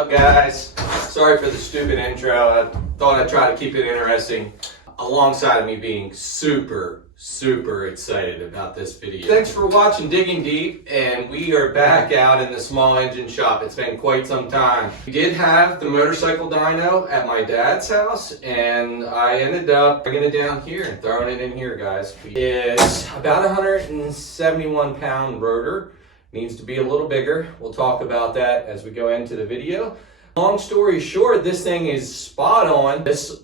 up, guys? Sorry for the stupid intro. I thought I'd try to keep it interesting alongside of me being super excited about this video. Thanks for watching Digging Deep, and we are back out in the small engine shop. It's been quite some time. We did have the motorcycle dyno at my dad's house, and I ended up bringing it down here and throwing it in here, guys. It's about 171 pound rotor. Needs to be a little bigger. We'll talk about that as we go into the video. Long story short, this thing is spot on. This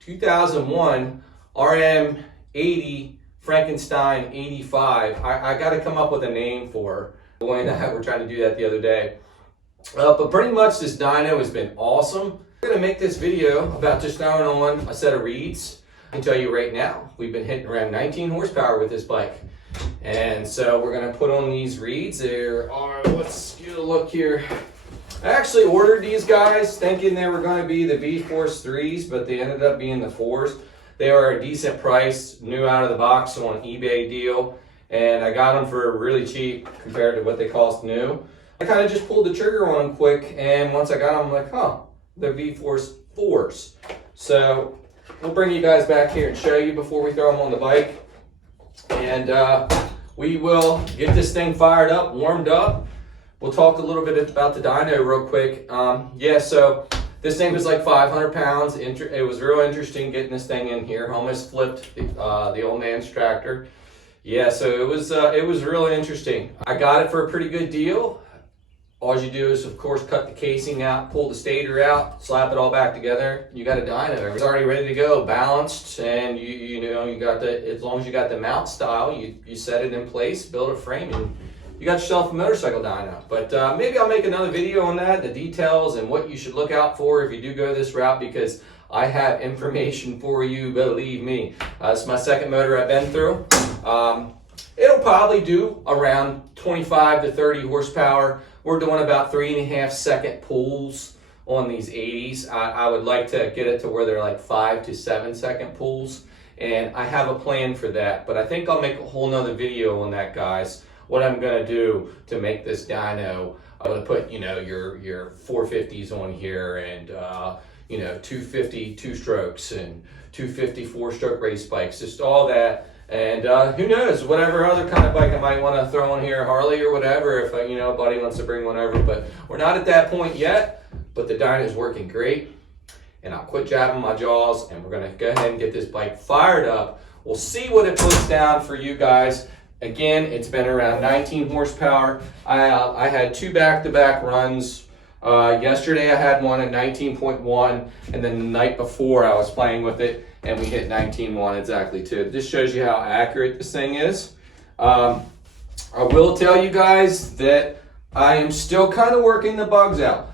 2001 RM80 Frankenstein 85. I got to come up with a name for her. Wayne and I were trying to do that the other day. But pretty much this dyno has been awesome. We're going to make this video about just throwing on a set of reeds. I can tell you right now, we've been hitting around 19 horsepower with this bike. And so we're going to put on these reeds. There are, let's get a look here. I actually ordered these guys thinking they were going to be the Vforce 3s, but they ended up being the 4s. They are a decent price, new out of the box on eBay deal, and I got them for really cheap compared to what they cost new. I kind of just pulled the trigger on them quick, and once I got them, I'm like, huh, they're Vforce 4s. So we'll bring you guys back here and show you before we throw them on the bike. And we will get this thing fired up, warmed up. We'll talk a little bit about the dyno real quick. So this thing was like 500 pounds. It was real interesting getting this thing in here. Almost flipped the old man's tractor. Yeah, so it was really interesting. I got it for a pretty good deal. All you do is, of course, cut the casing out, pull the stator out, slap it all back together. You got a dyno. It's already ready to go, balanced, and you got the, as long as you got the mount style, you set it in place, build a frame, and you got yourself a motorcycle dyno. But maybe I'll make another video on that, the details and what you should look out for if you do go this route, because I have information for you, believe me. It's my second motor I've been through. It'll probably do around 25 to 30 horsepower. We're doing about 3.5 second pulls on these 80s. I would like to get it to where they're like 5 to 7 second pulls. And I have a plan for that, but I think I'll make a whole nother video on that, guys. What I'm gonna do to make this dyno, I'm gonna put, your 450s on here, and 250 two-strokes and 250 four-stroke race bikes, just all that. And who knows, whatever other kind of bike I might want to throw on here, Harley or whatever, if a buddy wants to bring one over. But we're not at that point yet, but the dyno is working great. And I'll quit jabbing my jaws, and we're going to go ahead and get this bike fired up. We'll see what it puts down for you guys. Again, it's been around 19 horsepower. I had two back-to-back runs. Yesterday I had one at 19.1, and then the night before I was playing with it, and we hit 19.1 exactly too. This shows you how accurate this thing is. I will tell you guys that I am still kind of working the bugs out.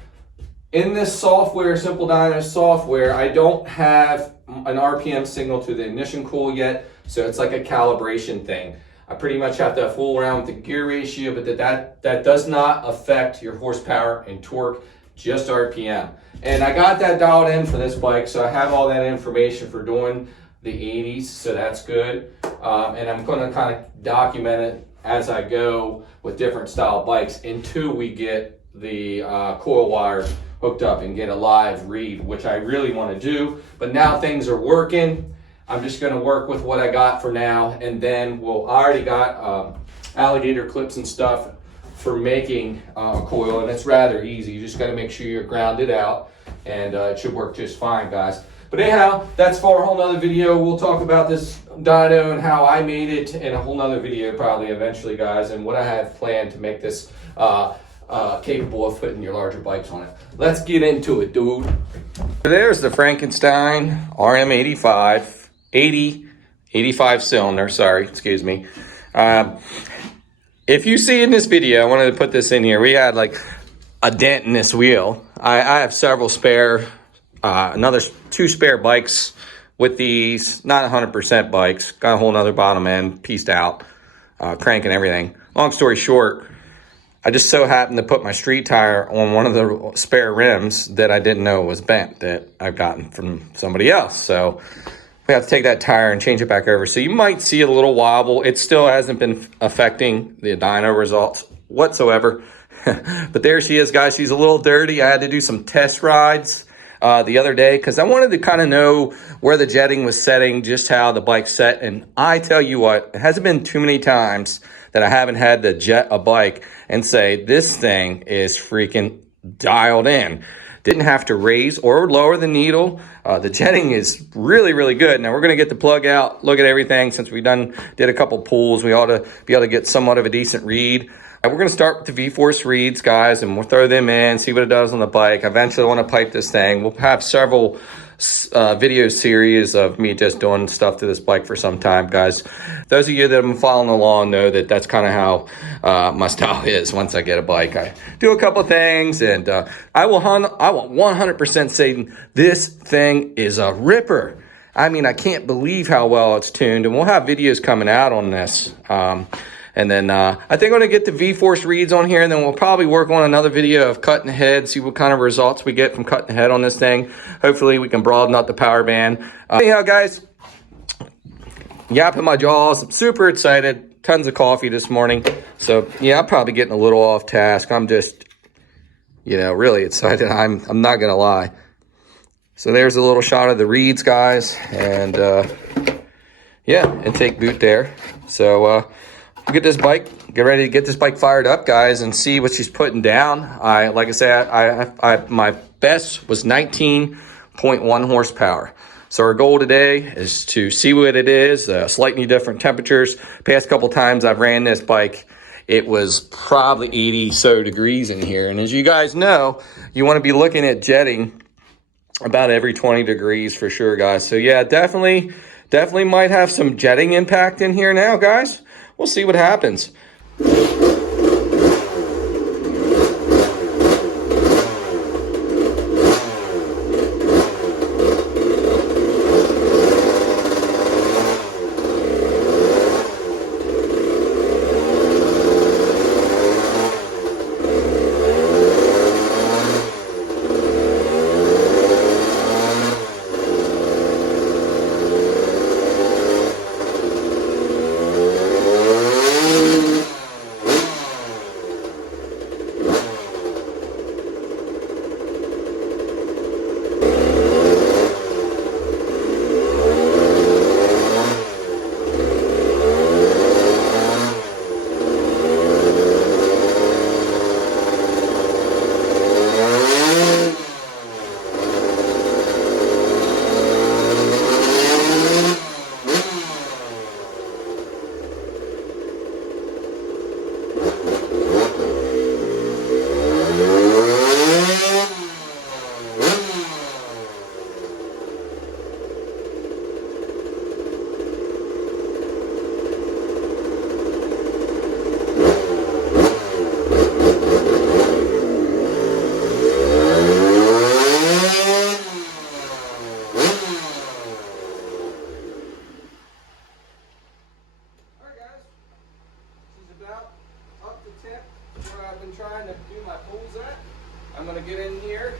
In this software, Simple Dyno software, I don't have an RPM signal to the ignition coil yet, so it's like a calibration thing. I pretty much have to fool around with the gear ratio, but that does not affect your horsepower and torque, just RPM. And I got that dialed in for this bike, so I have all that information for doing the 80s, so that's good. And I'm going to kind of document it as I go with different style bikes until we get the coil wire hooked up and get a live read, which I really want to do. But now things are working. I'm just going to work with what I got for now, and then I already got alligator clips and stuff for making a coil, and it's rather easy. You just got to make sure you're grounded out, and it should work just fine, guys. But anyhow, that's for a whole nother video. We'll talk about this dyno and how I made it in a whole nother video probably eventually, guys, and what I have planned to make this capable of putting your larger bikes on it. Let's get into it, dude. There's the Frankenstein RM85. 85 cylinder, sorry, excuse me. If you see in this video, I wanted to put this in here, we had like a dent in this wheel. I have several spare, another 2 spare bikes with these, not 100% bikes, got a whole nother bottom end, pieced out, crank and everything. Long story short, I just so happened to put my street tire on one of the spare rims that I didn't know was bent, that I've gotten from somebody else. So we have to take that tire and change it back over. So you might see a little wobble. It still hasn't been affecting the dyno results whatsoever. But there she is, guys. She's a little dirty. I had to do some test rides the other day because I wanted to kind of know where the jetting was setting, just how the bike set. And I tell you what, it hasn't been too many times that I haven't had to jet a bike and say, this thing is freaking dialed in. Didn't have to raise or lower the needle. The jetting is really, really good. Now we're going to get the plug out, look at everything. Since we did a couple pulls, we ought to be able to get somewhat of a decent read. We're going to start with the Vforce reads, guys, and we'll throw them in, see what it does on the bike. Eventually I want to pipe this thing. We'll have several video series of me just doing stuff to this bike for some time, guys. Those of you that have been following along know that that's kind of how my style is. Once I get a bike, I do a couple things, and I will 100% say this thing is a ripper. I mean, I can't believe how well it's tuned, and we'll have videos coming out on this. And then I think I'm going to get the Vforce reads on here, and then we'll probably work on another video of cutting the head, see what kind of results we get from cutting the head on this thing. Hopefully we can broaden out the power band. Anyhow, guys, yapping my jaws. I'm super excited. Tons of coffee this morning. So, yeah, I'm probably getting a little off task. I'm just, really excited. I'm not going to lie. So there's a little shot of the reads, guys. And, intake boot there. So, get this bike, get ready to get this bike fired up, guys, and see what she's putting down. Like I said, my best was 19.1 horsepower. So our goal today is to see what it is, slightly different temperatures. Past couple times I've ran this bike, it was probably 80 so degrees in here. And as you guys know, you want to be looking at jetting about every 20 degrees for sure, guys. So yeah, definitely might have some jetting impact in here now, guys. We'll see what happens. I'm going to get in here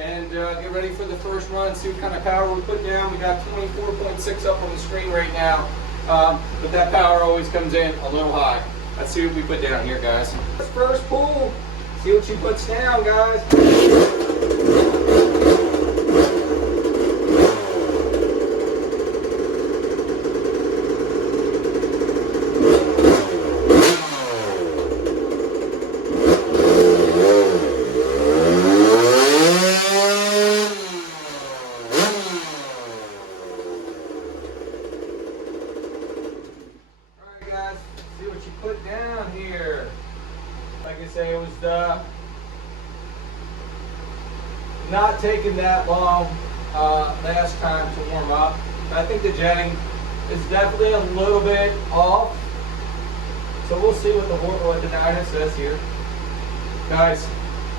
and get ready for the first run, see what kind of power we put down. We got 24.6 up on the screen right now, but that power always comes in a little high. Let's see what we put down here, guys. First pull, see what she puts down, guys. Put down here. Like I say, it was not taking that long last time to warm up. I think the jetting is definitely a little bit off. So we'll see what the Dyno says here. Guys,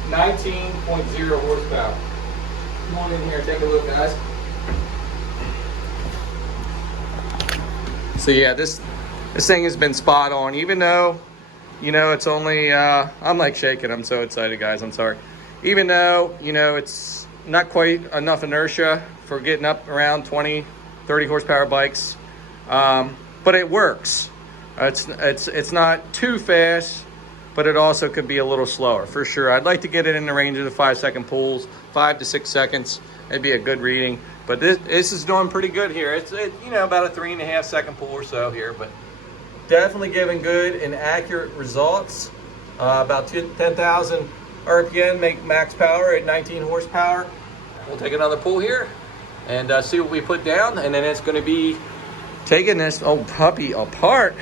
19.0 horsepower. Come on in here and take a look, guys. So yeah, this thing has been spot on, even though, you know, it's only, I'm like shaking, I'm so excited, guys, I'm sorry. Even though, you know, it's not quite enough inertia for getting up around 20, 30 horsepower bikes, but it works. It's not too fast, but it also could be a little slower for sure. I'd like to get it in the range of the 5-second pulls, 5 to 6 seconds. It'd be a good reading, but this is doing pretty good here. It's you know, about a 3.5 second pull or so here, but definitely giving good and accurate results. About 10,000 RPM, make max power at 19 horsepower. We'll take another pull here and see what we put down, and then it's going to be taking this old puppy apart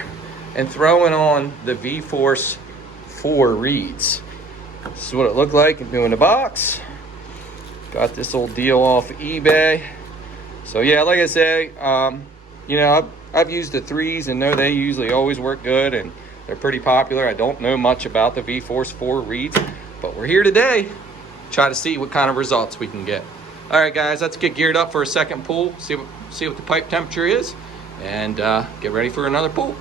and throwing on the Vforce 4 reeds. This is what it looked like new in the box. Got this old deal off eBay. So yeah, like I say, you know, I've used the 3s and know they usually always work good and they're pretty popular. I don't know much about the Vforce 4 reeds, but we're here today, try to see what kind of results we can get. All right, guys, let's get geared up for a second pull, see what the pipe temperature is, and get ready for another pull.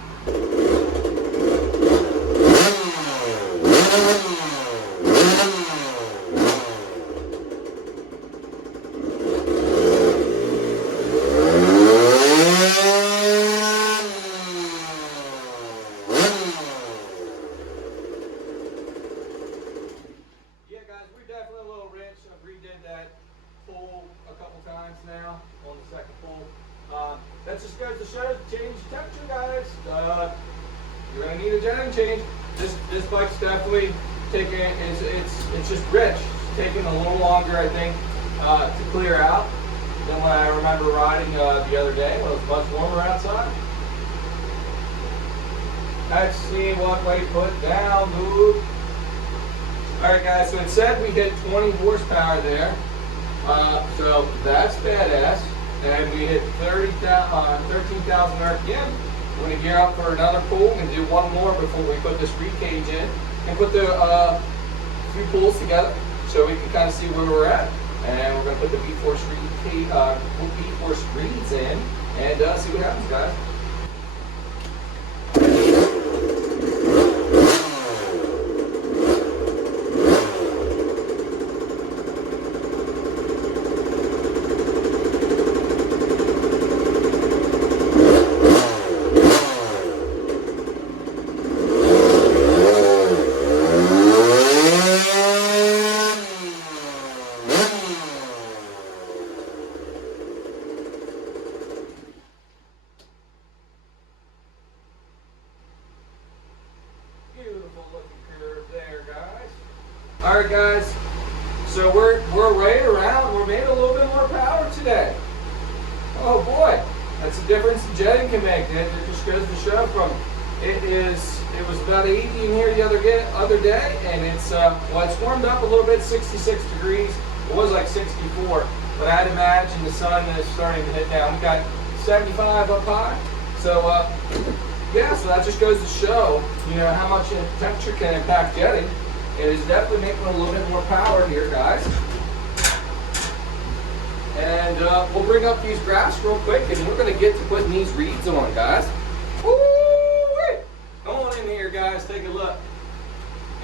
Now on the second pull. That just goes to show change temperature, guys. You're gonna need a jetting change. This bike's definitely taking it's just rich. It's taking a little longer, I think, to clear out than when I remember riding the other day when it was much warmer outside. Let's see what we put down, dude. All right, guys. So it said we hit 20 horsepower there. So that's badass, and we hit 13,000 RPM. We're going to gear up for another pull and do one more before we put this reed cage in and put the few pulls together so we can kind of see where we're at. And we're going to put the Vforce reeds in and see what happens, guys. All right, guys, so we're right around, we're made a little bit more power today. Oh boy, that's the difference the jetting can make. It just goes to show from, it was about 80 in here the other day, and it's warmed up a little bit, 66 degrees. It was like 64, but I'd imagine the sun is starting to hit down. We got 75 up high, so yeah, so that just goes to show, you know, how much temperature can impact jetting. It is definitely making a little bit more power here, guys. And we'll bring up these graphs real quick, and we're going to get to putting these reeds on, guys. Woo-wee! Come on in here, guys. Take a look.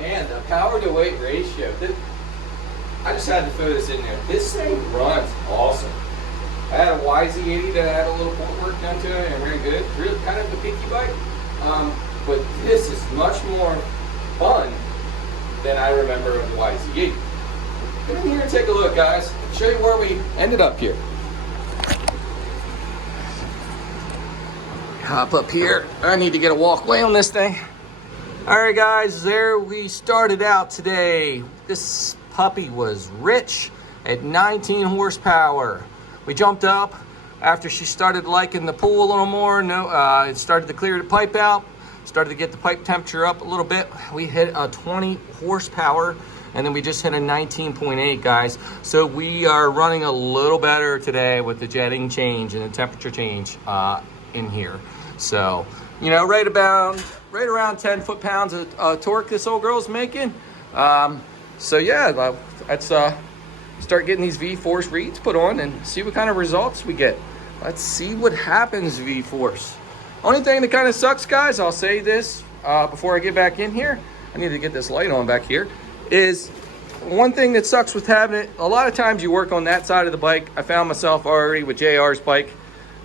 And the power to weight ratio. I just had to throw this in there. This thing runs awesome. I had a YZ80 that had a little port work done to it and ran good. Really kind of a picky bike. But this is much more fun than I remember of the YZ80. Come in here and take a look, guys. I'll show you where we ended up here. Hop up here. I need to get a walkway on this thing. All right, guys, there we started out today. This puppy was rich at 19 horsepower. We jumped up after she started liking the pool a little more. It started to clear the pipe out. Started to get the pipe temperature up a little bit. We hit a 20 horsepower, and then we just hit a 19.8, guys. So we are running a little better today with the jetting change and the temperature change in here. So, you know, right around 10 foot-pounds of torque this old girl's making. So yeah, let's start getting these Vforce reeds put on and see what kind of results we get. Let's see what happens, Vforce. Only thing that kind of sucks, guys, I'll say this before I get back in here. I need to get this light on back here. Is one thing that sucks with having it, a lot of times you work on that side of the bike. I found myself already with JR's bike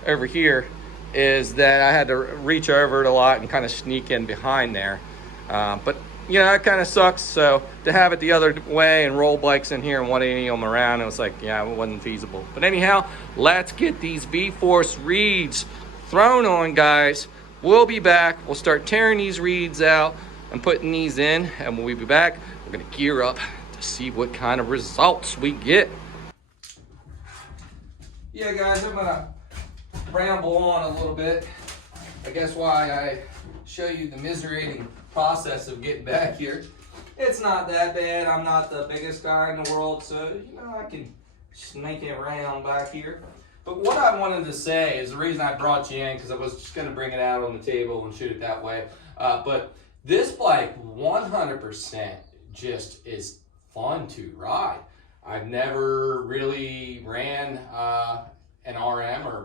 over here, is that I had to reach over it a lot and kind of sneak in behind there. But you know, that kind of sucks. So to have it the other way and roll bikes in here and 180 them around, it was like, yeah, it wasn't feasible. But anyhow, let's get these Vforce reeds thrown on, guys. We'll be back. We'll start tearing these reeds out and putting these in, and when we be back, we're gonna gear up to see what kind of results we get. Yeah, guys, I'm gonna ramble on a little bit. I guess why I show you the miserating process of getting back here. It's not that bad. I'm not the biggest guy in the world, so you know, I can snake it around back here. But what I wanted to say is the reason I brought you in, because I was just going to bring it out on the table and shoot it that way. But this bike 100% just is fun to ride. I've never really ran an RM or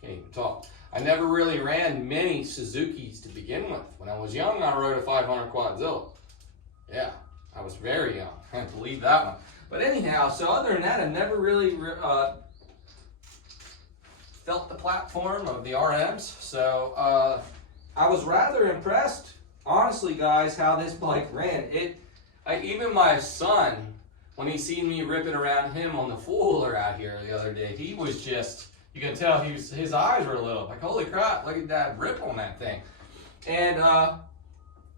can't even talk. I never really ran many Suzukis to begin with. When I was young, I rode a 500 Quadzilla. Yeah, I was very young. I can't believe that one. But anyhow, so other than that, I've never really felt the platform of the RMs. So I was rather impressed, honestly, guys, how this bike ran. Even my son, when he seen me ripping around him on the four-wheeler out here the other day, he was just, you can tell his eyes were lit up. Like, holy crap, look at that rip on that thing. And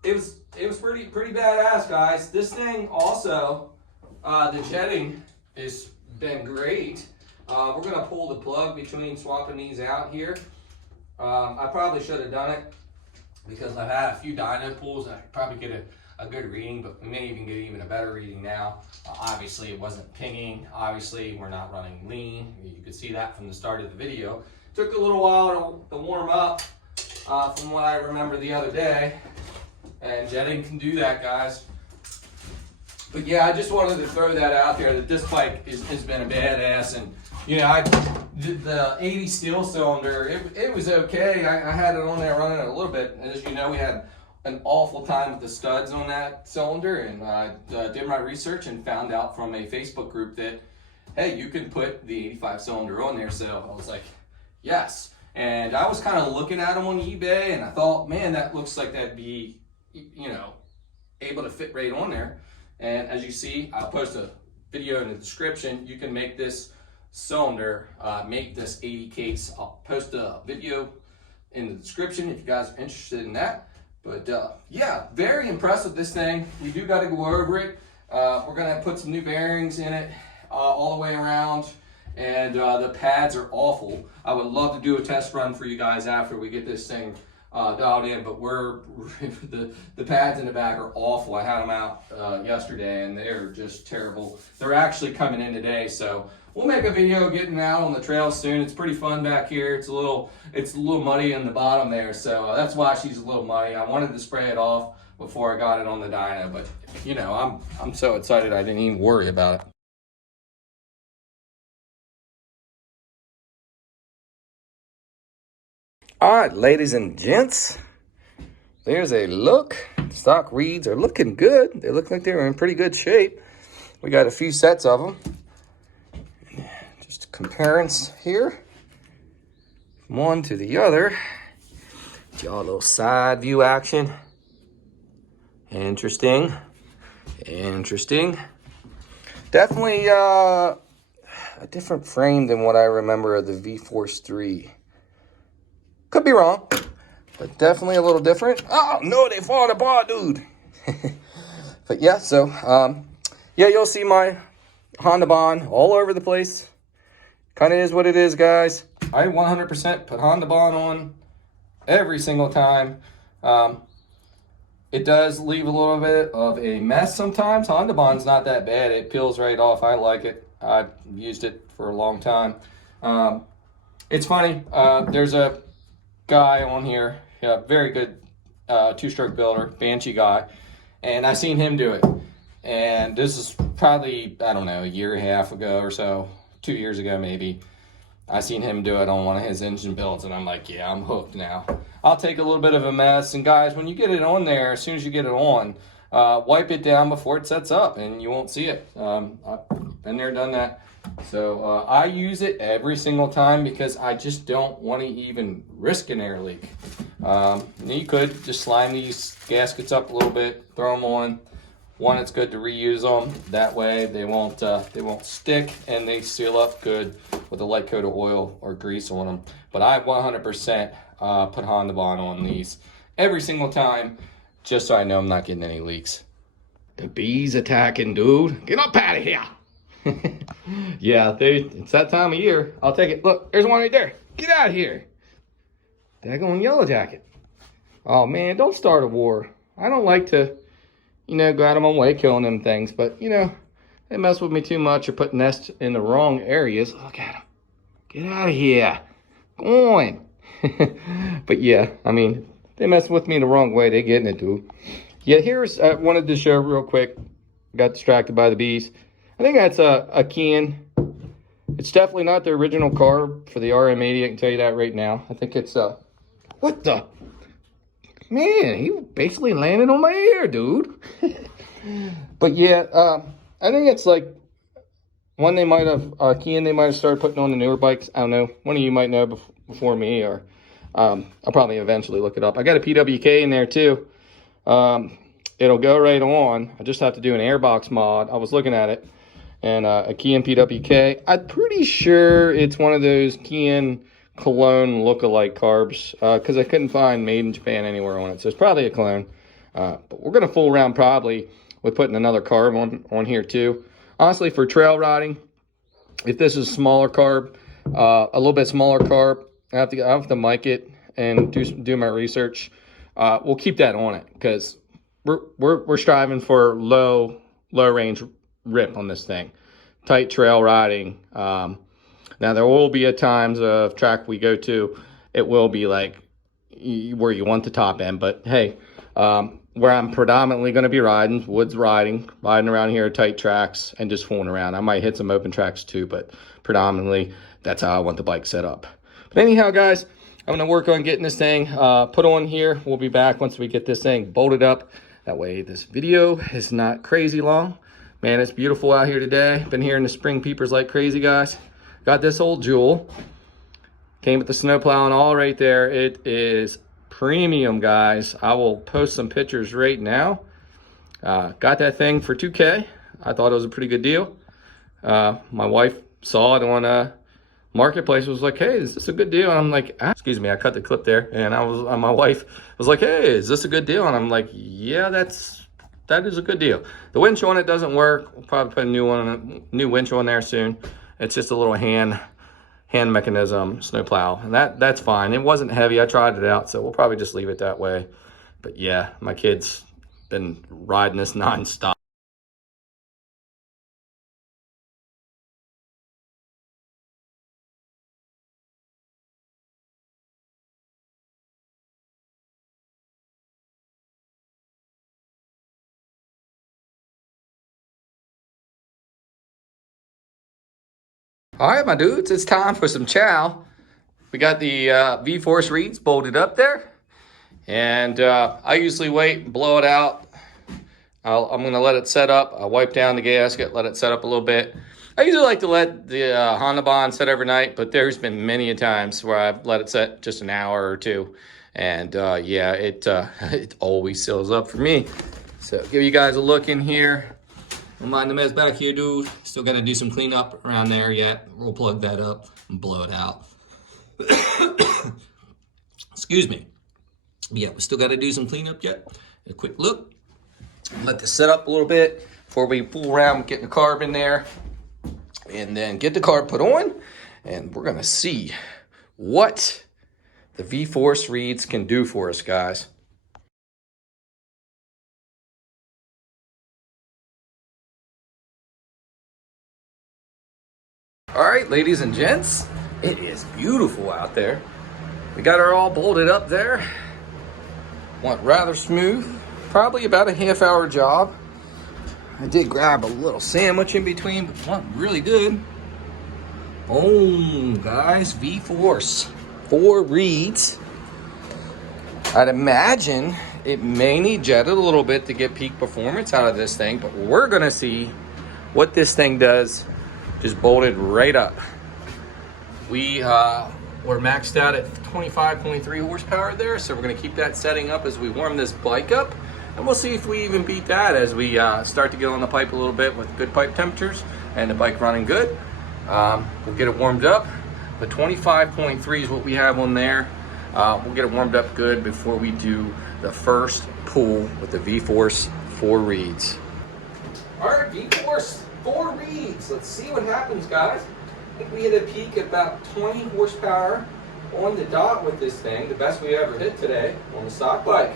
it was pretty badass, guys. This thing also, the jetting has been great. We're gonna pull the plug between swapping these out here. I probably should have done it because I've had a few dyno pulls and I could probably get a good reading, but we may even get even a better reading now. Obviously it wasn't pinging. Obviously we're not running lean. You could see that from the start of the video. Took a little while to warm up from what I remember the other day. And jetting can do that, guys. But yeah, I just wanted to throw that out there that this bike has been a badass. And you know, I did the 80 steel cylinder. It was okay. I had it on there running it a little bit. And as you know, we had an awful time with the studs on that cylinder. And I did my research and found out from a Facebook group that, hey, you can put the 85 cylinder on there. So I was like, yes. And I was kind of looking at them on eBay and I thought, man, that looks like that'd be, you know, able to fit right on there. And as you see, I'll post a video in the description. You can make this cylinder, make this 80 case. I'll post a video in the description if you guys are interested in that. But yeah, very impressed with this thing. We do got to go over it. We're gonna put some new bearings in it all the way around. And the pads are awful. I would love to do a test run for you guys after we get this thing dialed in, but the pads in the back are awful. I had them out yesterday and they're just terrible. They're actually coming in today, so we'll make a video getting out on the trail soon. It's pretty fun back here. It's a little muddy in the bottom there, so that's why she's a little muddy. I wanted to spray it off before I got it on the dyno, but you know, I'm so excited I didn't even worry about it. All right, ladies and gents, there's a look. Stock reeds are looking good. They look like they're in pretty good shape. We got a few sets of them. Just comparing here from one to the other. Get y'all a little side view action. Interesting. Definitely a different frame than what I remember of the Vforce 3. Could be wrong, but definitely a little different. Oh, no, they fall apart, dude. But yeah, so, yeah, you'll see my Honda Bond all over the place. Kind of is what it is, guys. I 100% put Honda Bond on every single time. It does leave a little bit of a mess sometimes. Honda Bond's not that bad. It peels right off. I like it. I've used it for a long time. It's funny. There's a guy on here, yeah, very good two-stroke builder, Banshee guy, and I seen him do it. And this is probably, I don't know, a year and a half ago or so, 2 years ago maybe. I seen him do it on one of his engine builds, and I'm like, yeah, I'm hooked now. I'll take a little bit of a mess, and guys, when you get it on there, as soon as you get it on, wipe it down before it sets up, and you won't see it. been there, done that. So I use it every single time because I just don't want to even risk an air leak. You could just slime these gaskets up a little bit, throw them on. One, it's good to reuse them. That way they won't stick and they seal up good with a light coat of oil or grease on them. But I 100% put Honda Bond on these every single time, just so I know I'm not getting any leaks. The bees attacking, dude. Get up out of here. Yeah, it's that time of year. I'll take it. Look, there's one right there. Get out of here. Daggone yellow jacket. Oh man, don't start a war. I don't like to, go out of my way killing them things, but they mess with me too much or put nests in the wrong areas. Look at them. Get out of here. Go on. But yeah, I mean, they mess with me the wrong way. They getting it, dude. Yeah, here's, wanted to show real quick. Got distracted by the bees. I think that's a can. It's definitely not the original carb for the RM80. I can tell you that right now. I think it's, what the? Man, he basically landed on my ear, dude. But yeah, I think it's like one they might have, Kian they might have started putting on the newer bikes. I don't know. One of you might know before me, or I'll probably eventually look it up. I got a PWK in there too. It'll go right on. I just have to do an airbox mod. I was looking at it, and a Kian PWK. I'm pretty sure it's one of those Kian cologne look-alike carbs, because I couldn't find made in Japan anywhere on it, so it's probably a clone. But we're gonna fool around probably with putting another carb on here too. Honestly, for trail riding, if this is smaller carb, a little bit smaller carb, I have to mic it and do my research. We'll keep that on it because we're striving for low range rip on this thing, tight trail riding. Now there will be times of track we go to, it will be like where you want the top end, but hey, where I'm predominantly going to be riding, woods riding around here, tight tracks, and just fooling around. I might hit some open tracks too, but predominantly that's how I want the bike set up. But anyhow, guys, I'm going to work on getting this thing put on here. We'll be back once we get this thing bolted up. That way this video is not crazy long. Man, it's beautiful out here today. Been hearing the spring peepers like crazy, guys. Got this old Jewel. Came with the snowplow and all right there. It is premium, guys. I will post some pictures right now. Got that thing for $2K. I thought it was a pretty good deal. My wife saw it on Marketplace, was like, hey, is this a good deal? And I'm like, excuse me, I cut the clip there. And my wife was like, hey, is this a good deal? And I'm like, yeah, that is a good deal. The winch on it doesn't work. We'll probably put a new winch on there soon. It's just a little hand mechanism snowplow, and that's fine. It wasn't heavy. I tried it out, so we'll probably just leave it that way. But yeah, my kid's been riding this nonstop. All right, my dudes, it's time for some chow. We got the Vforce reeds bolted up there. And I usually wait and blow it out. I'm going to let it set up. I wipe down the gasket, let it set up a little bit. I usually like to let the Honda Bond set overnight, but there's been many a times where I've let it set just an hour or two. And yeah, it always seals up for me. So give you guys a look in here. Don't mind the mess back here, dude. Still got to do some cleanup around there yet. We'll plug that up and blow it out. Excuse me. Yeah, we still got to do some cleanup yet. A quick look. Let this set up a little bit before we fool around with getting the carb in there. And then get the carb put on. And we're going to see what the Vforce reeds can do for us, guys. All right, ladies and gents, it is beautiful out there. We got her all bolted up there. Went rather smooth, probably about a half-hour job. I did grab a little sandwich in between, but went really good. Boom, guys, Vforce, 4 reeds. I'd imagine it may need jetted a little bit to get peak performance out of this thing, but we're gonna see what this thing does just bolted right up. We we're maxed out at 25.3 horsepower there, so we're going to keep that setting up as we warm this bike up, and we'll see if we even beat that as we start to get on the pipe a little bit with good pipe temperatures and the bike running good. We'll get it warmed up, but 25.3 is what we have on there. We'll get it warmed up good before we do the first pull with the Vforce 4 reeds. All right, Vforce 4 reeds. Let's see what happens, guys. I think we hit a peak at about 20 horsepower on the dot with this thing, the best we ever hit today on the stock bike.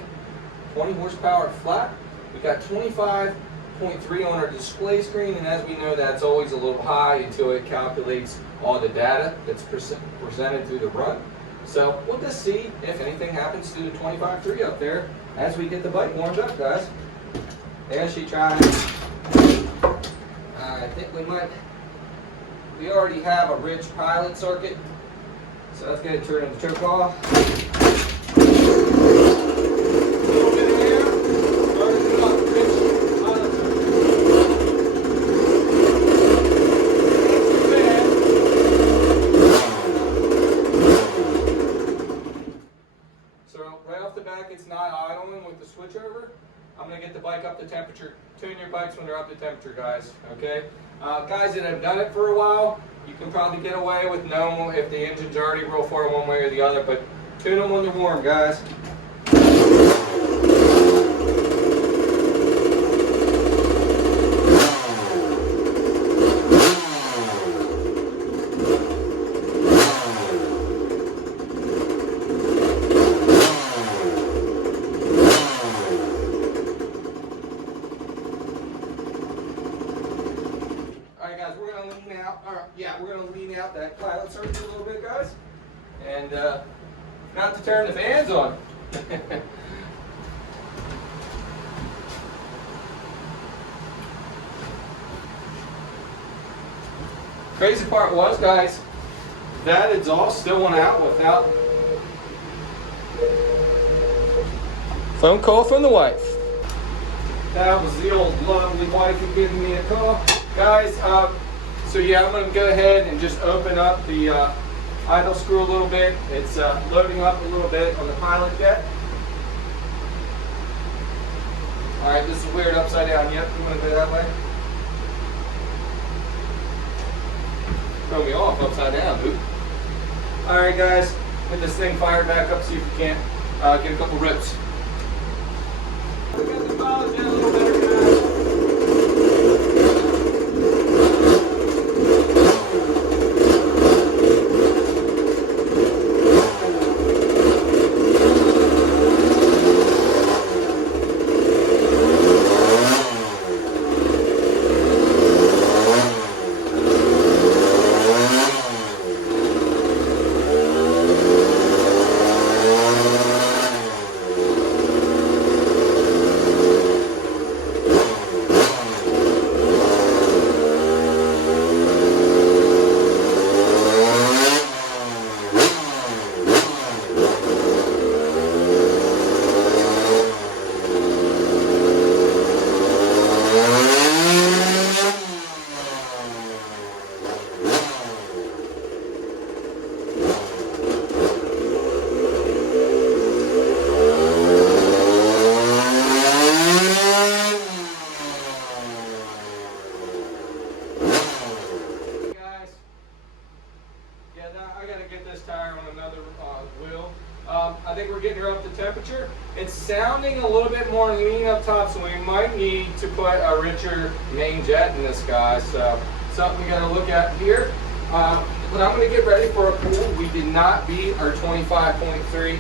20 horsepower flat. We got 25.3 on our display screen, and as we know, that's always a little high until it calculates all the data that's presented through the run. So we'll just see if anything happens to the 25.3 up there as we get the bike warmed up, guys. There she tries. I think we already have a rich pilot circuit, so let's get it turned into choke off. A little bit of air, starting it up, rich pilot circuit. So right off the back, it's not idling with the switchover. I'm going to get the bike up to temperature. Tune your bikes when they're up to temperature, guys, okay? Guys that have done it for a while, you can probably get away with no if the engine's already real far one way or the other, but tune them when they're warm, guys. We're going to lean out that pilot circuit a little bit, guys, and not to turn the fans on. Crazy part was, guys, that exhaust still went out without phone call from the wife. That was the old lovely wifey giving me a call, guys. So yeah, I'm going to go ahead and just open up the idle screw a little bit. It's loading up a little bit on the pilot jet. Alright, this is weird upside down. Yep, you want to go that way? Throw me off upside down, dude. Alright guys, get this thing fired back up, see if we can't get a couple rips. We got the pilot jet a little better, guys. I think we're getting her up to temperature. It's sounding a little bit more lean up top, so we might need to put a richer main jet in this guy. So something we got to look at here. But I'm going to get ready for a pool. We did not beat our 25.3,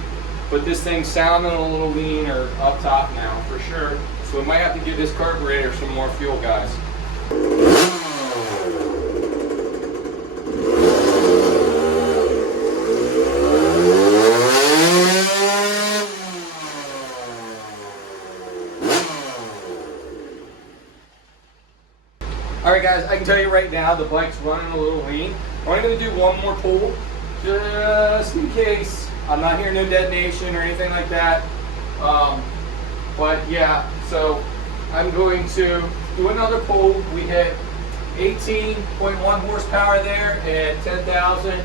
but this thing's sounding a little leaner up top now for sure. So we might have to give this carburetor some more fuel, guys. Alright guys, I can tell you right now the bike's running a little lean. I'm only going to do one more pull, just in case. I'm not hearing no detonation or anything like that. But yeah, so I'm going to do another pull. We hit 18.1 horsepower there and 10,000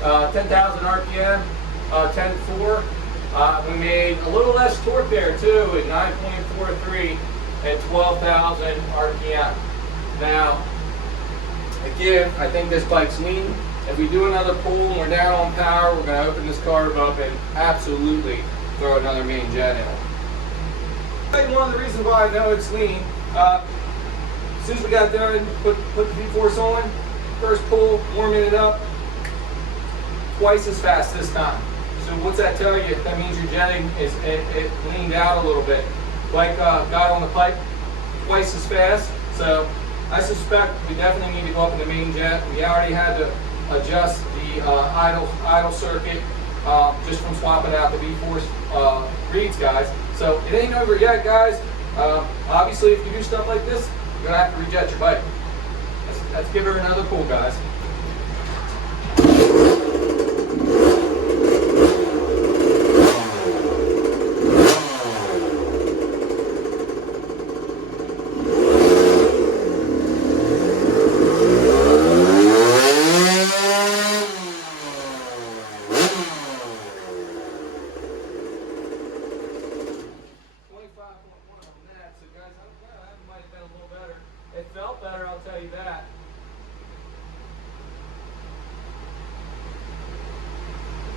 RPM, 10.4. We made a little less torque there too at 9.43 and 12,000 RPM. Now, again, I think this bike's lean. If we do another pull and we're down on power, we're going to open this carb up and absolutely throw another main jet in. One of the reasons why I know it's lean, as soon as we got done, put the Vforce on, first pull, warming it up, twice as fast this time. So what's that tell you? That means your jetting it leaned out a little bit. Bike got on the pipe twice as fast. So I suspect we definitely need to go up in the main jet. We already had to adjust the idle circuit just from swapping out the Vforce reeds, guys. So it ain't over yet, guys. Obviously, if you do stuff like this, you're gonna have to rejet your bike. Let's give her another pull, guys. 25.1 on that. So guys, that might have been a little better. It felt better, I'll tell you that.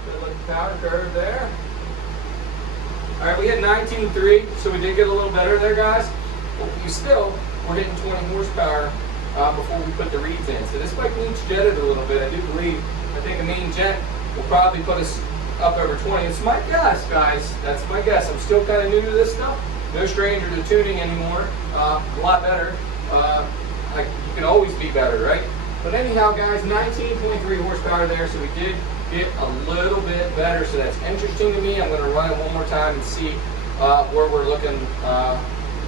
Good looking power curve there. All right, we had 19.3, so we did get a little better there, guys. But we still were hitting 20 horsepower before we put the reeds in. So this bike needs jetted a little bit. I do believe. I think a main jet will probably put us up over 20. It's my guess, guys. That's my guess. I'm still kind of new to this stuff. No stranger to tuning anymore. A lot better. You can always be better, right? But anyhow, guys, 19.3 horsepower there, so we did get a little bit better. So that's interesting to me. I'm going to run it one more time and see where we're looking,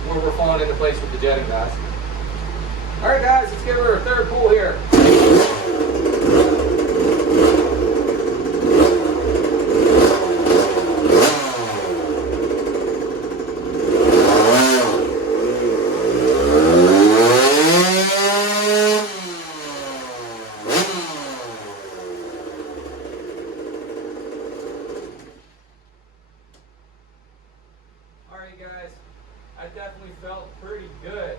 where we're falling into place with the jetting, guys. All right, guys, let's give her a third pull here. Guys, I definitely felt pretty good.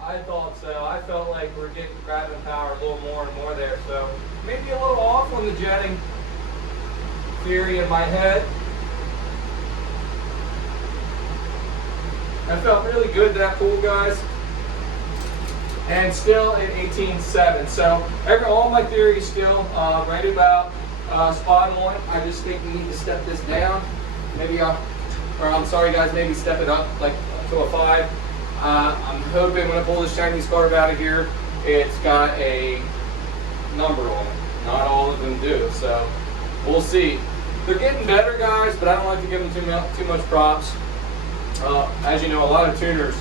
I thought so. I felt like we're getting grabbing power a little more and more there. So maybe a little off on the jetting theory in my head. I felt really good that pull, guys. And still at 18.7. So all my theories still right about spot on. I just think we need to step this down. Maybe I'm sorry guys, maybe step it up like to a 5. I'm hoping when I pull this Chinese carb out of here, it's got a number on it. Not all of them do, so we'll see. They're getting better, guys, but I don't like to give them too much props. As you know, a lot of tuners,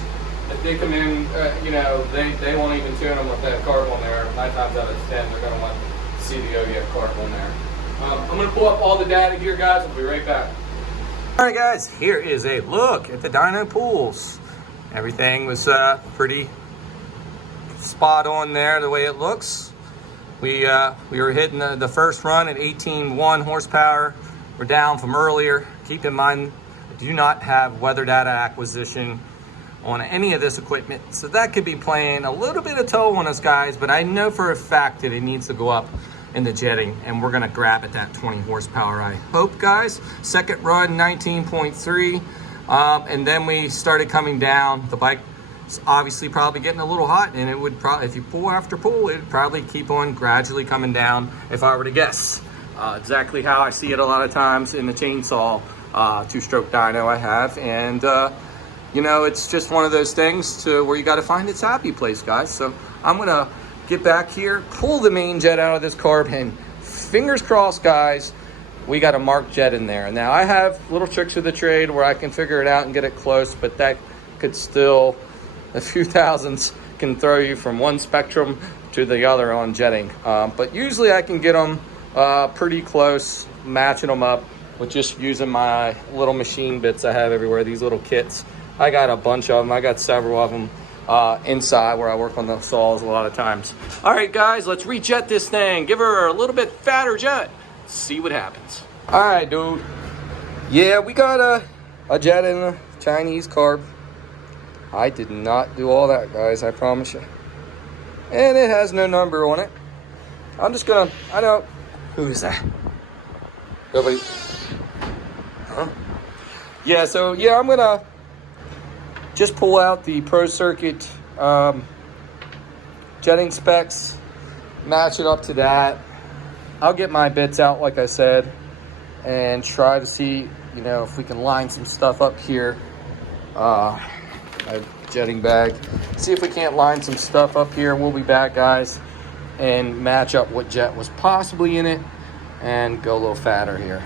if they come in, they won't even tune them with that carb on there. 9 times out of 10, they're going to want to see the ODF carb on there. I'm going to pull up all the data here, guys. We'll be right back. All right, guys, here is a look at the dyno pools. Everything was pretty spot on there the way it looks. We were hitting the first run at 18.1 horsepower. We're down from earlier. Keep in mind, I do not have weather data acquisition on any of this equipment, so that could be playing a little bit of toll on us, guys, but I know for a fact that it needs to go up in the jetting, and we're gonna grab at that 20 horsepower, I hope, guys. Second run, 19.3, and then we started coming down. The bike is obviously probably getting a little hot, and it would probably, if you pull after pull, it would probably keep on gradually coming down, if I were to guess. Exactly how I see it a lot of times in the chainsaw 2-stroke dyno I have, and it's just one of those things to where you got to find its happy place, guys. So I'm gonna get back here, pull the main jet out of this carb, and fingers crossed, guys, we got a marked jet in there. Now I have little tricks of the trade where I can figure it out and get it close, but that could still, a few thousandths can throw you from one spectrum to the other on jetting. But usually I can get them pretty close, matching them up with just using my little machine bits I have everywhere, these little kits. I got a bunch of them. I got several of them inside where I work on the saws a lot of times. All right, guys, let's rejet this thing. Give her a little bit fatter jet. See what happens. All right, dude. Yeah, we got a jet in a Chinese carb. I did not do all that, guys, I promise you. And it has no number on it. I'm just gonna, I don't, who is that? Nobody. Huh? Yeah, so yeah, I'm gonna just pull out the Pro Circuit jetting specs, match it up to that. I'll get my bits out, like I said, and try to see, you know, if we can line some stuff up here. My jetting bag. See if we can't line some stuff up here. We'll be back, guys, and match up what jet was possibly in it and go a little fatter here.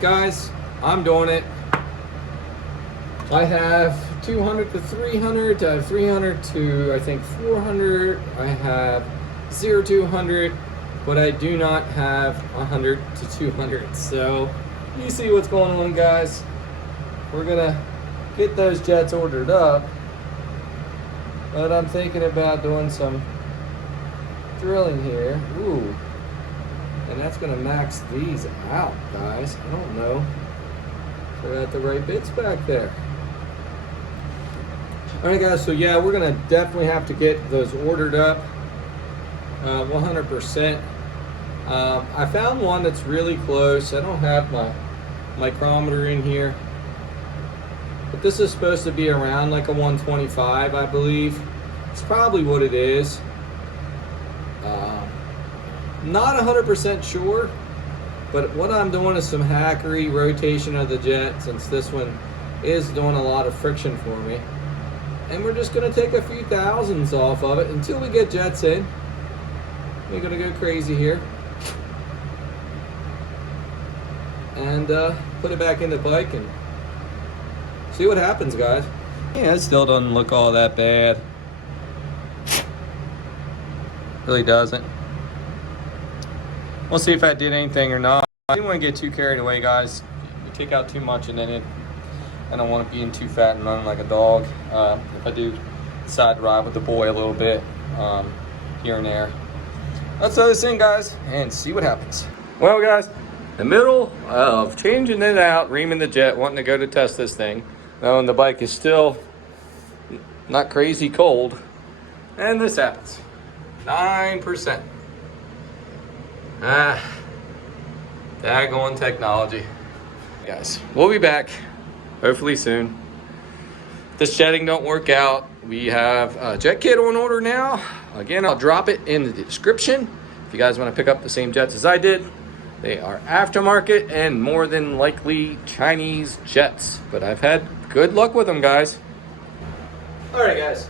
Guys, I'm doing it. I have 200 to 300, I have 300 to I think 400, I have 0 to 100, but I do not have 100 to 200. So you see what's going on, guys. We're gonna get those jets ordered up, but I'm thinking about doing some drilling here. Ooh, and that's gonna max these out, guys. I don't know if I got the right bits back there. All right, guys, so yeah, we're gonna definitely have to get those ordered up 100%. I found one that's really close. I don't have my micrometer in here, but this is supposed to be around like a 125, I believe. It's probably what it is. Not 100% sure, but what I'm doing is some hackery rotation of the jet, since this one is doing a lot of friction for me. And we're just gonna take a few thousands off of it until we get jets in. We're gonna go crazy here. And put it back in the bike and see what happens, guys. Yeah, it still doesn't look all that bad. Really doesn't. We'll see if I did anything or not. I didn't want to get too carried away, guys. You take out too much and then I don't want to be in too fat and running like a dog. If I do decide to ride with the boy a little bit here and there. Let's throw this in, guys, and see what happens. Well, guys, the middle of changing it out, reaming the jet, wanting to go to test this thing, knowing the bike is still not crazy cold, and this happens. 9%. Daggone technology. Guys, we'll be back hopefully soon. If this jetting don't work out, we have a jet kit on order now. Again, I'll drop it in the description if you guys want to pick up the same jets as I did. They are aftermarket and more than likely Chinese jets, but I've had good luck with them, guys. All right, guys,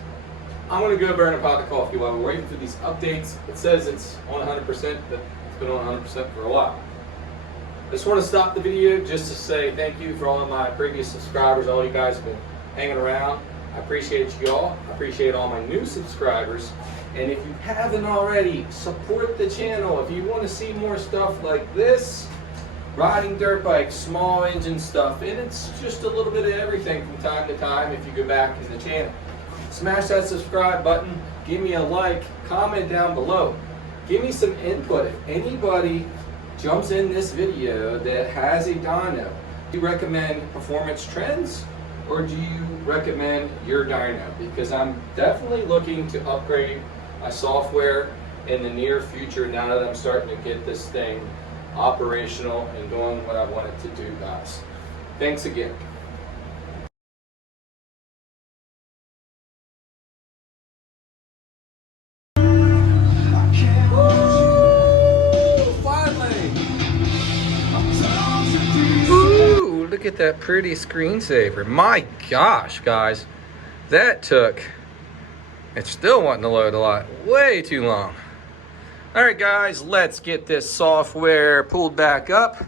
I'm gonna go burn a pot of coffee while we're waiting for these updates. It says it's on 100%, but it's been on 100% for a while. I just want to stop the video just to say thank you for all of my previous subscribers. All you guys have been hanging around. I appreciate you all. I appreciate all my new subscribers. And if you haven't already, support the channel. If you want to see more stuff like this, riding dirt bikes, small engine stuff, and it's just a little bit of everything from time to time if you go back in the channel. Smash that subscribe button. Give me a like. Comment down below. Give me some input. If anybody jumps in this video that has a dyno, do you recommend Performance Trends or do you recommend your dyno? Because I'm definitely looking to upgrade my software in the near future now that I'm starting to get this thing operational and doing what I want it to do, guys. Thanks again. Look at that pretty screensaver. My gosh, guys, that took, it's still wanting to load a lot, way too long. All right, guys, let's get this software pulled back up.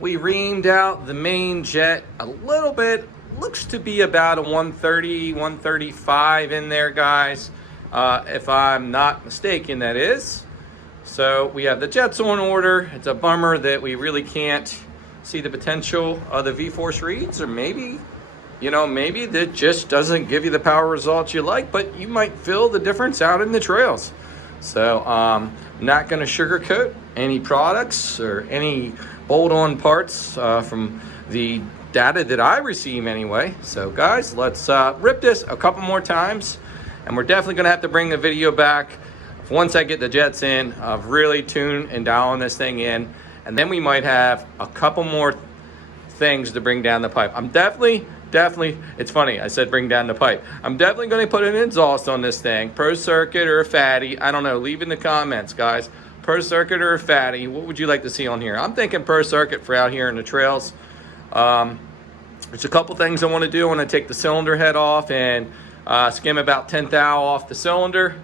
We reamed out the main jet a little bit. Looks to be about a 130, 135 in there, guys. If I'm not mistaken, that is. So we have the jets on order. It's a bummer that we really can't see the potential of the Vforce reads, or maybe you know, maybe that just doesn't give you the power results you like, but you might feel the difference out in the trails. So I'm not going to sugarcoat any products or any bolt-on parts from the data that I receive anyway. So guys, let's rip this a couple more times, and we're definitely going to have to bring the video back once I get the jets in, of really tune and dialing this thing in, and then we might have a couple more things to bring down the pipe. I'm definitely, it's funny, I said bring down the pipe. I'm definitely going to put an exhaust on this thing, pro circuit or a fatty. I don't know, leave in the comments, guys. Pro circuit or a fatty, what would you like to see on here? I'm thinking pro circuit for out here in the trails. There's a couple things I want to do. I want to take the cylinder head off and skim about 10 thou off the cylinder.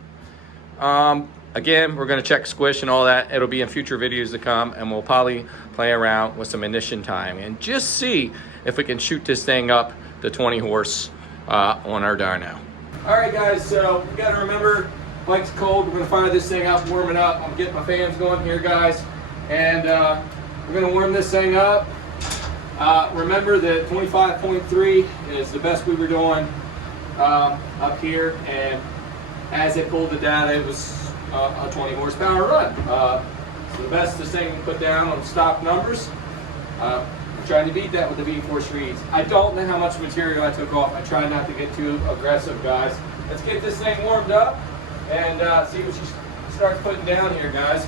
Again, we're going to check squish and all that. It'll be in future videos to come, and we'll probably play around with some ignition time and just see if we can shoot this thing up to 20 horse on our dyno. All right, guys, so we got to remember, bike's cold. We're going to fire this thing up, warm it up. I'm getting my fans going here, guys, and we're going to warm this thing up. Remember that 25.3 is the best we were doing up here, and as it pulled the data, it was a 20 horsepower run. So the best this thing can put down on stock numbers. I'm trying to beat that with the Vforce reads. I don't know how much material I took off. I try not to get too aggressive, guys. Let's get this thing warmed up and see what she starts putting down here, guys.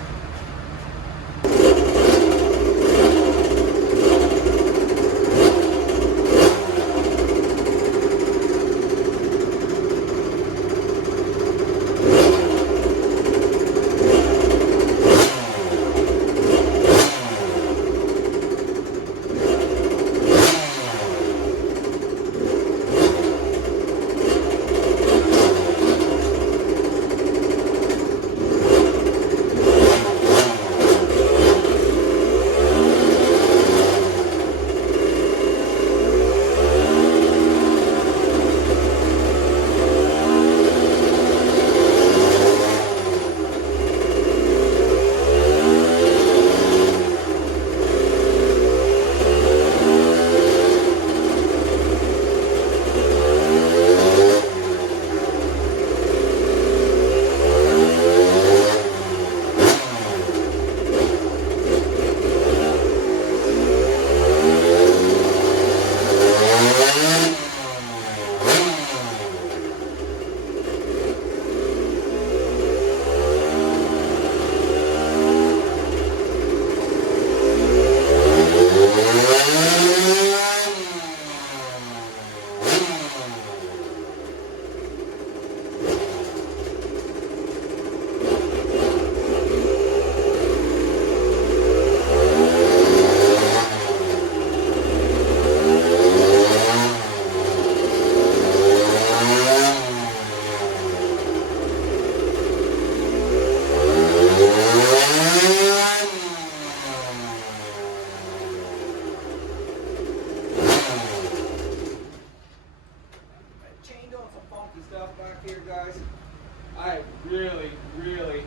I really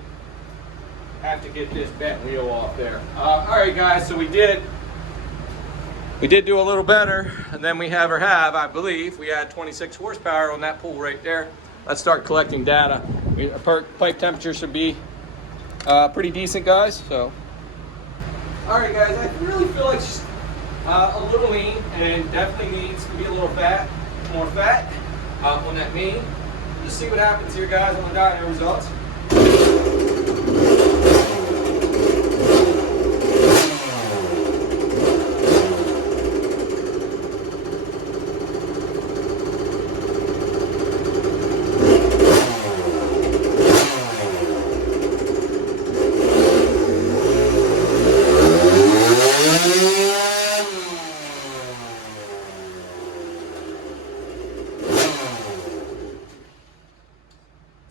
have to get this bent wheel off there. All right, guys, so we did do a little better than we ever have, I believe. We had 26 horsepower on that pool right there. Let's start collecting data. Pipe temperature should be pretty decent, guys. So, all right, guys, I really feel like she's a little lean and definitely needs to be a little more fat on that main. Just see what happens here, guys, on the dyno results.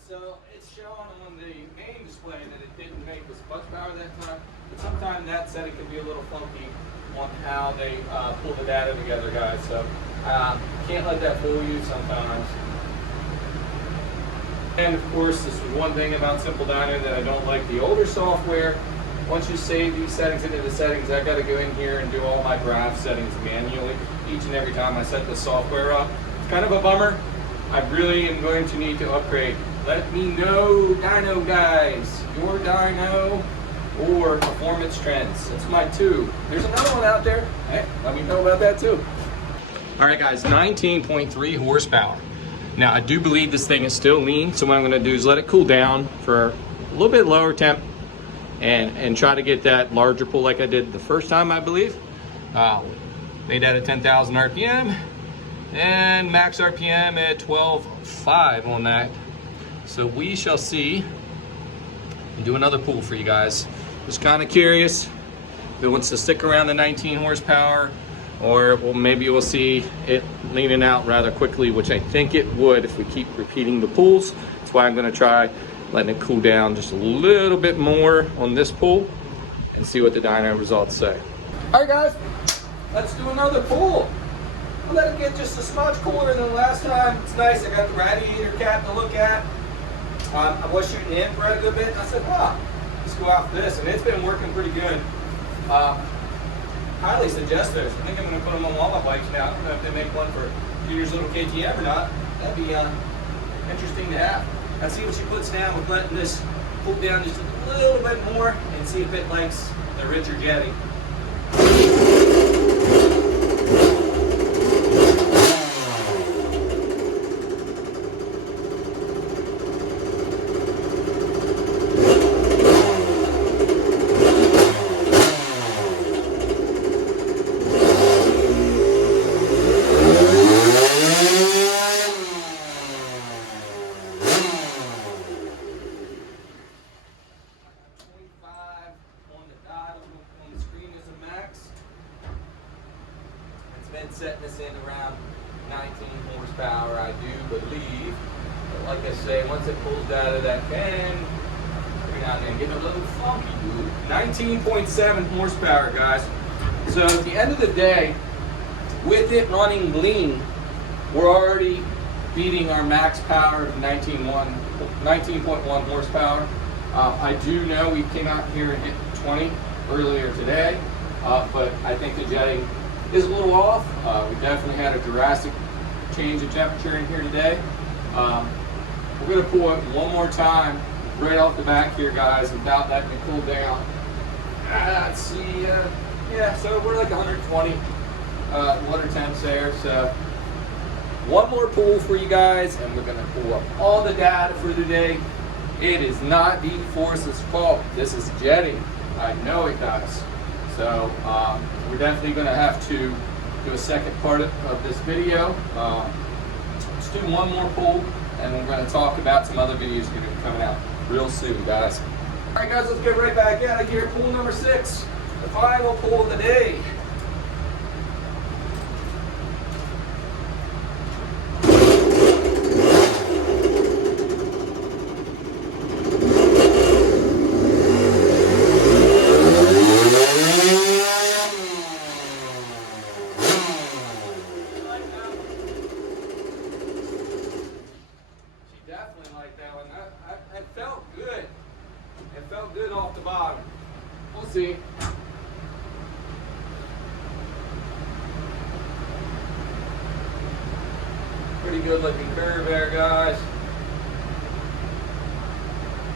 So it's showing on the main display that it didn't make as much power that time, but sometimes that setting can be a little funky on how they pull the data together, guys. So can't let that fool you sometimes. And of course, this is one thing about Simple Dyno that I don't like: the older software once you save these settings into the settings, I got to go in here and do all my drive settings manually each and every time I set the software up. It's kind of a bummer. I really am going to need to upgrade. Let me know, Dyno guys, your Dyno or performance trends. That's my two. There's another one out there. Hey, let me know about that too. All right, guys, 19.3 horsepower. Now, I do believe this thing is still lean, so what I'm gonna do is let it cool down for a little bit lower temp and try to get that larger pull like I did the first time, I believe. Made that at 10,000 RPM and max RPM at 12.5 on that. So we shall see and do another pull for you guys. Just kind of curious if it wants to stick around the 19 horsepower, or well, maybe we'll see it leaning out rather quickly, which I think it would if we keep repeating the pulls. That's why I'm gonna try letting it cool down just a little bit more on this pull and see what the dyno results say. All right, guys, let's do another pull. I'll let it get just a smudge cooler than the last time. It's nice, I got the radiator cap to look at. I was shooting in for a good bit, and I said, let's go out for this, and it's been working pretty good. Highly suggest those. I think I'm going to put them on all my bikes now. I don't know if they make one for Junior's little KTM or not. That'd be interesting to have. Let's see what she puts down with letting this pull down just a little bit more and see if it likes the richer jetting. Setting this in around 19 horsepower, I do believe. But like I say, once it pulls out of that can, every now and then getting a little funky, dude. 19.7 horsepower, guys. So at the end of the day, with it running lean, we're already beating our max power of 19.1 horsepower. I do know we came out here and hit 20 earlier today, but I think the jetting is a little off. We definitely had a drastic change of temperature in here today. We're gonna pull it one more time right off the back here, guys, without letting it cool down. Let's see, yeah, so we're like 120 water temps there. So one more pull for you guys, and we're gonna pull up all the data for today. It is not Vforce's fault. This is jetting. I know it does. So we're definitely going to have to do a second part of this video. Let's do one more pull, and we're going to talk about some other videos going to be coming out real soon, guys. All right, guys, let's get right back out of here. Pull number 6, the final pull of the day. Definitely like that one. It felt good. It felt good off the bottom. We'll see. Pretty good looking curve there, guys.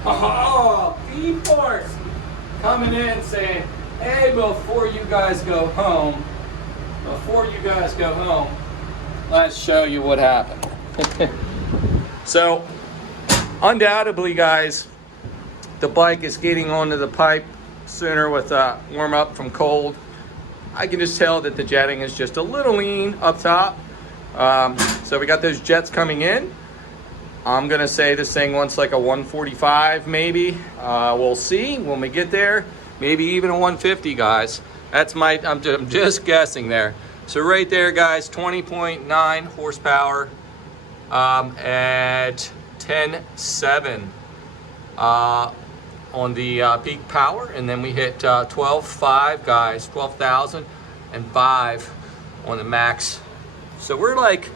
Oh, Vforce coming in saying, hey, before you guys go home, let's show you what happened. So, undoubtedly, guys, the bike is getting onto the pipe sooner with warm up from cold. I can just tell that the jetting is just a little lean up top. So we got those jets coming in. I'm gonna say this thing wants like a 145 maybe. We'll see when we get there. Maybe even a 150, guys. That's I'm just guessing there. So right there, guys, 20.9 horsepower. At 10.7 on the peak power, and then we hit 12.5, guys, 12,005 on the max. So we're like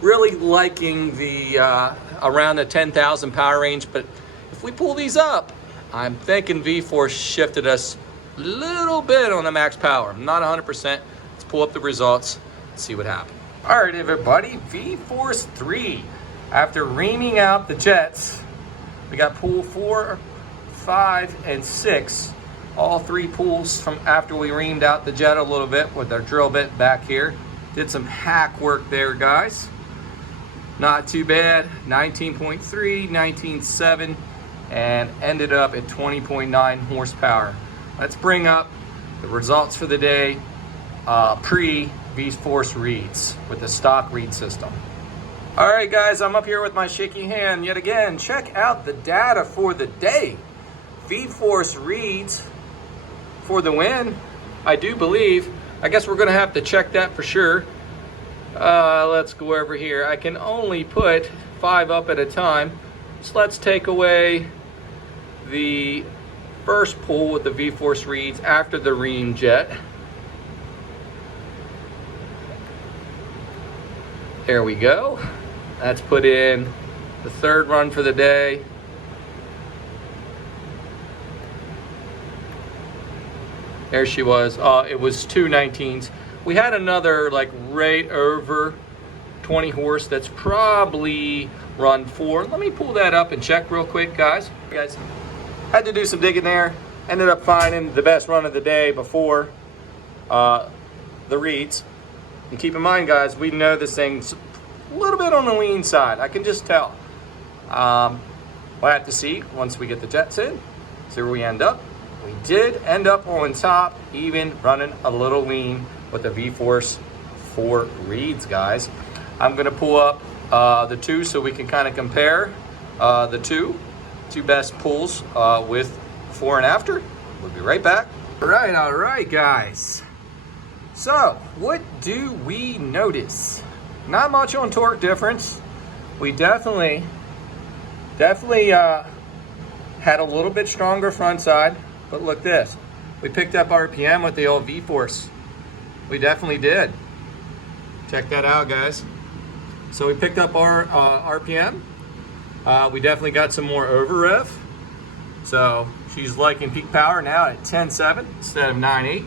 really liking the around the 10,000 power range, but if we pull these up, I'm thinking Vforce shifted us a little bit on the max power. I'm not 100%. Let's pull up the results and see what happened. All right, everybody, Vforce 3. After reaming out the jets, we got pool 4, 5, and 6. All 3 pools from after we reamed out the jet a little bit with our drill bit back here. Did some hack work there, guys. Not too bad. 19.3, 19.7, and ended up at 20.9 horsepower. Let's bring up the results for the day pre-Vforce reads with the stock read system. All right, guys, I'm up here with my shaky hand yet again. Check out the data for the day. Vforce reads for the win, I do believe. I guess we're gonna have to check that for sure. Let's go over here. I can only put 5 up at a time. So let's take away the first pull with the Vforce reads after the ream jet. There we go. That's put in the 3rd run for the day. There she was. It was 2 19s. We had another like right over 20 horse that's probably run 4. Let me pull that up and check real quick, guys. Guys, had to do some digging there. Ended up finding the best run of the day before the reads. And keep in mind, guys, we know this thing's a little bit on the lean side. I can just tell. We'll have to see once we get the jets in. See where we end up. We did end up on top, even running a little lean with the Vforce 4 reads, guys. I'm gonna pull up the 2 so we can kind of compare the two best pulls with before and after. We'll be right back. All right, guys. So, what do we notice? Not much on torque difference. We definitely had a little bit stronger front side, but look this. We picked up RPM with the old Vforce. We definitely did. Check that out, guys. So we picked up our RPM. We definitely got some more over rev. So she's liking peak power now at 10.7 instead of 9.8.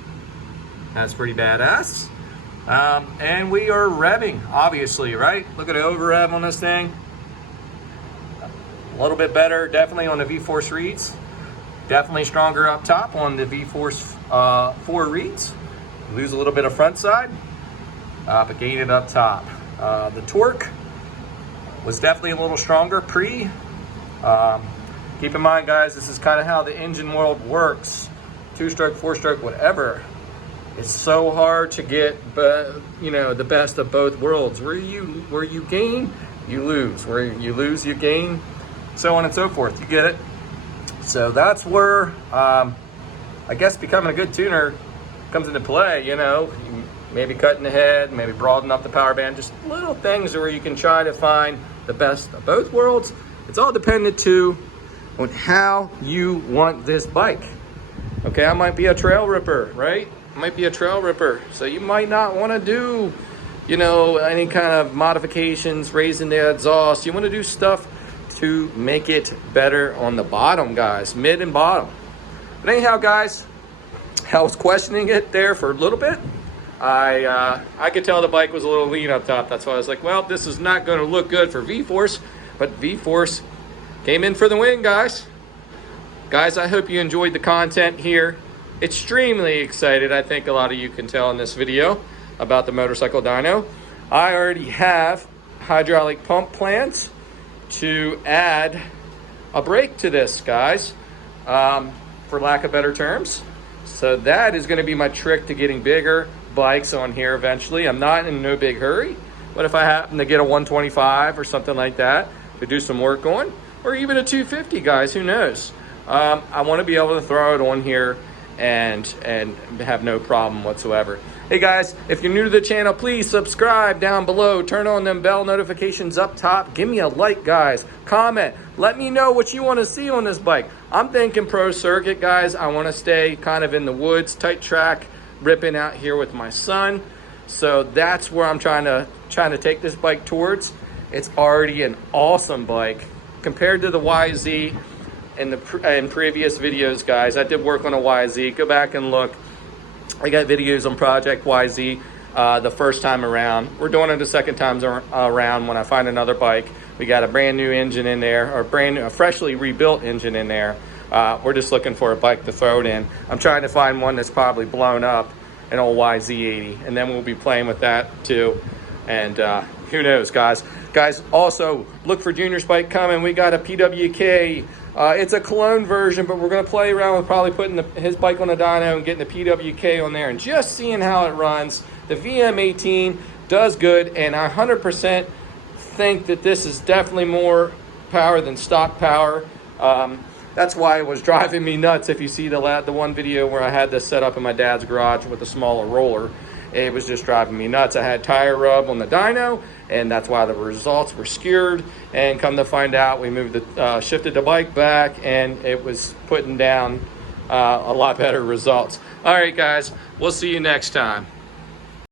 That's pretty badass. And we are revving, obviously, right? Look at the over rev on this thing. A little bit better, definitely on the Vforce reads. Definitely stronger up top on the Vforce 4 reads. Lose a little bit of front side, but gain it up top. The torque was definitely a little stronger pre. Keep in mind, guys, this is kind of how the engine world works. 2-stroke, 4-stroke, whatever. It's so hard to get, the best of both worlds. Where you gain, you lose. Where you lose, you gain, so on and so forth. You get it? So that's where, I guess, becoming a good tuner comes into play. Maybe cutting the head, maybe broaden up the power band, just little things where you can try to find the best of both worlds. It's all dependent too on how you want this bike. Okay, I might be a trail ripper, right? I might be a trail ripper, so you might not want to do, any kind of modifications, raising the exhaust. You want to do stuff to make it better on the bottom, guys, mid and bottom. But anyhow, guys, I was questioning it there for a little bit. I could tell the bike was a little lean up top. That's why I was like, well, this is not going to look good for Vforce, but Vforce came in for the win, guys. Guys, I hope you enjoyed the content here. Extremely excited, I think a lot of you can tell in this video, about the motorcycle dyno. I already have hydraulic pump plans to add a brake to this, guys, for lack of better terms. So that is going to be my trick to getting bigger bikes on here eventually. I'm not in no big hurry, but if I happen to get a 125 or something like that to do some work on, or even a 250, guys, who knows? I want to be able to throw it on here and have no problem whatsoever. Hey guys, if you're new to the channel, please subscribe down below. Turn on them bell notifications up top. Give me a like, guys. Comment. Let me know what you want to see on this bike. I'm thinking pro circuit, guys. I want to stay kind of in the woods, tight track, ripping out here with my son. So that's where I'm trying to take this bike towards. It's already an awesome bike compared to the YZ in previous videos, guys. I did work on a YZ. Go back and look. I got videos on Project YZ the first time around. We're doing it the second time around when I find another bike. We got a brand new engine in there, or a freshly rebuilt engine in there. We're just looking for a bike to throw it in. I'm trying to find one that's probably blown up, an old YZ80, and then we'll be playing with that too. And who knows, guys. Guys, also look for Junior's bike coming. We got a PWK. It's a clone version, but we're going to play around with probably putting his bike on a dyno and getting the PWK on there and just seeing how it runs. The VM18 does good, and I 100% think that this is definitely more power than stock power. That's why it was driving me nuts. If you see the one video where I had this set up in my dad's garage with a smaller roller, it was just driving me nuts. I had tire rub on the dyno, and that's why the results were skewed. And come to find out, we shifted the bike back, and it was putting down a lot better results. All right, guys, we'll see you next time.